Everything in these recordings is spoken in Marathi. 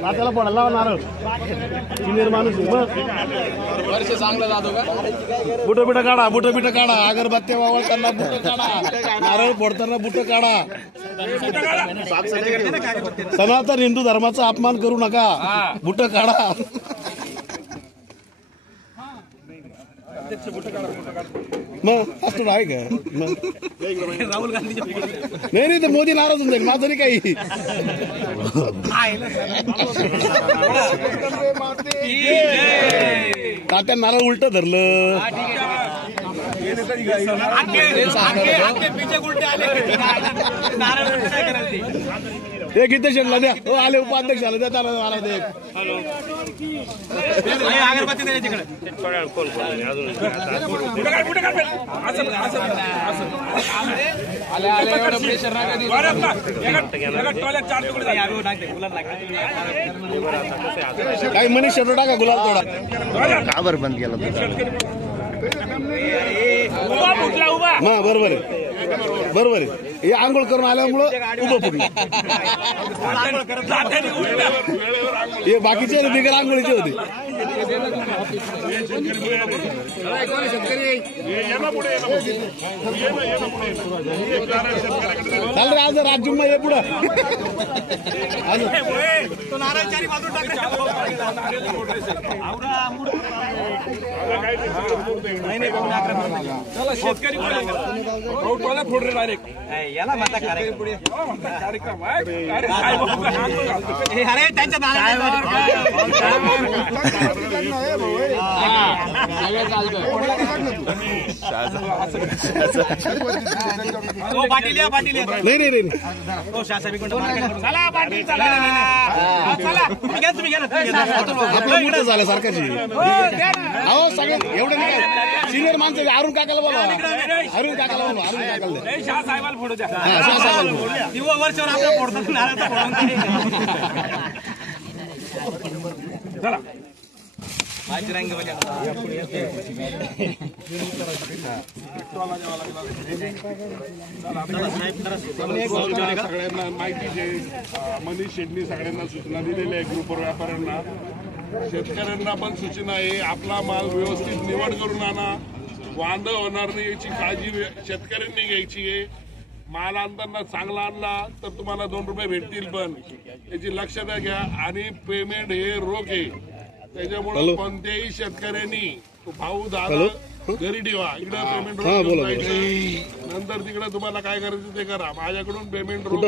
त्याला पडायला नारळ सिनियर माणूस वर्ष चांगलं जातो का? बुट काढा, बुट काढा, अगरबत्त्या वावळताना बुट काढा, नारळ फोडताना बुट काढा. सनातन हिंदू धर्माचा अपमान करू नका, बुट काढा. मग असं आहे का? राहुल गांधी नाही तर मोदी नाराज होऊन जाईल. माझं नाही काही. तात्या नारळ उलट धरलं. ते किती शेडला द्या. हो आले उपाध्यक्षाला द्या, त्याला मला दे. अगरबत्ती द्यायची तिकडे. काही मनीष शेडो टाका गुलाब थोडा. का बरं बंद केलं? हा बरोबर आहे, बरोबर आहे. हे आंघोळ करून आल्यामुळं उभं फुटलं. हे बाकीचे बिगर आंघोळीचे होते. चाल रे आज राजजुम्मा ये पुढं. शेतकरी फोड रे डायरेक्ट याला म्हणता कार्यक्रम. अरे त्यांच्या नाही नाही नाही आपलं मोठं झालं सरकारची. अहो सगळं एवढं नाही. सिनियर माणसं अरुण काकाला बोला, अरुण काकाला बोला, अरुण काकाला शाह साहेबाला फोडू द्या. वर्षावर आपल्या फोडतात. चला सगळ्यांना माहिती मनीष शेट्टी सगळ्यांना सूचना दिलेल्या आहे. ग्रुपवर व्यापाऱ्यांना, शेतकऱ्यांना पण सूचना आहे. आपला माल व्यवस्थित निवड करून आणा. वांद होणार नाही याची काळजी शेतकऱ्यांनी घ्यायची आहे. माल आणताना चांगला आणला तर तुम्हाला 2 रुपये भेटतील, पण याची लक्षात घ्या. आणि पेमेंट हे रोख आहे, त्याच्यामुळे कोणत्याही शेतकऱ्यांनी भाऊ दादा घरी ठेवा. इकडे पेमेंट नंतर तिकडे तुम्हाला काय करायचं ते करा. माझ्याकडून पेमेंट रोख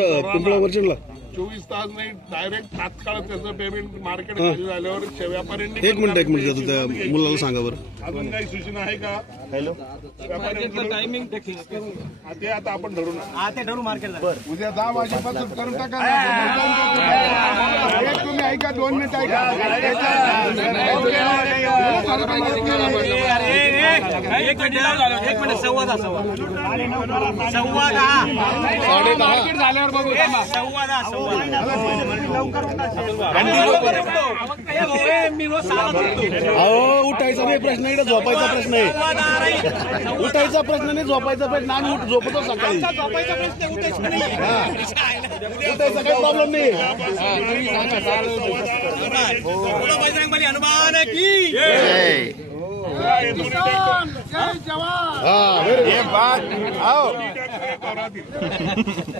24 तास नाही, डायरेक्ट तात्काळ त्याचं पेमेंट मार्केट खाली झाल्यावर व्यापाऱ्यांनी. एक मिनिट त्या मुलाला सांगा बरं. अजून काही सूचना आहे का? हॅलो, टायमिंग ते आता आपण ठरवू ना. ते ठरवू मार्केट. उद्या 10 वाजेपासून करून टाका. तुम्ही ऐका, 2 मिनिट ऐका. एक मिनिट 10:15 मार्केट झाल्यावर बघू. 10:15 मी रोज अहो उठायचा नाही प्रश्न, इकडे झोपायचा प्रश्न आहे. उठायचा प्रश्न नाही, झोपायचा प्रश्न. आम्ही झोपतो सकाळी. उठायचा काही प्रॉब्लेम नाही. बजरंगबली हनुमान की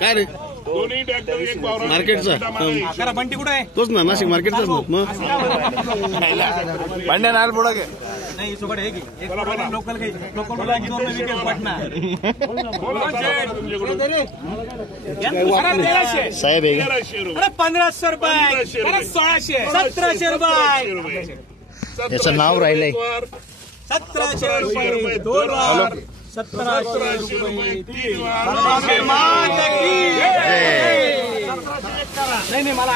काय रे दोन्ही ट्रॅक्टर एक वावरात. मार्केटचा बंटी कुठे आहे? तोच ना, नाशिक मार्केटचाच ना. मग भांड्या नाल पुढं नाही सुकट आहे की लोकल काही पटना साहेब आहे का? 1500 रुपये, 1600, 1700 रुपये. त्याचं नाव राहिलंय. 1700 रुपये 2 वार, 1700 रुपये 3 वार. नाही मला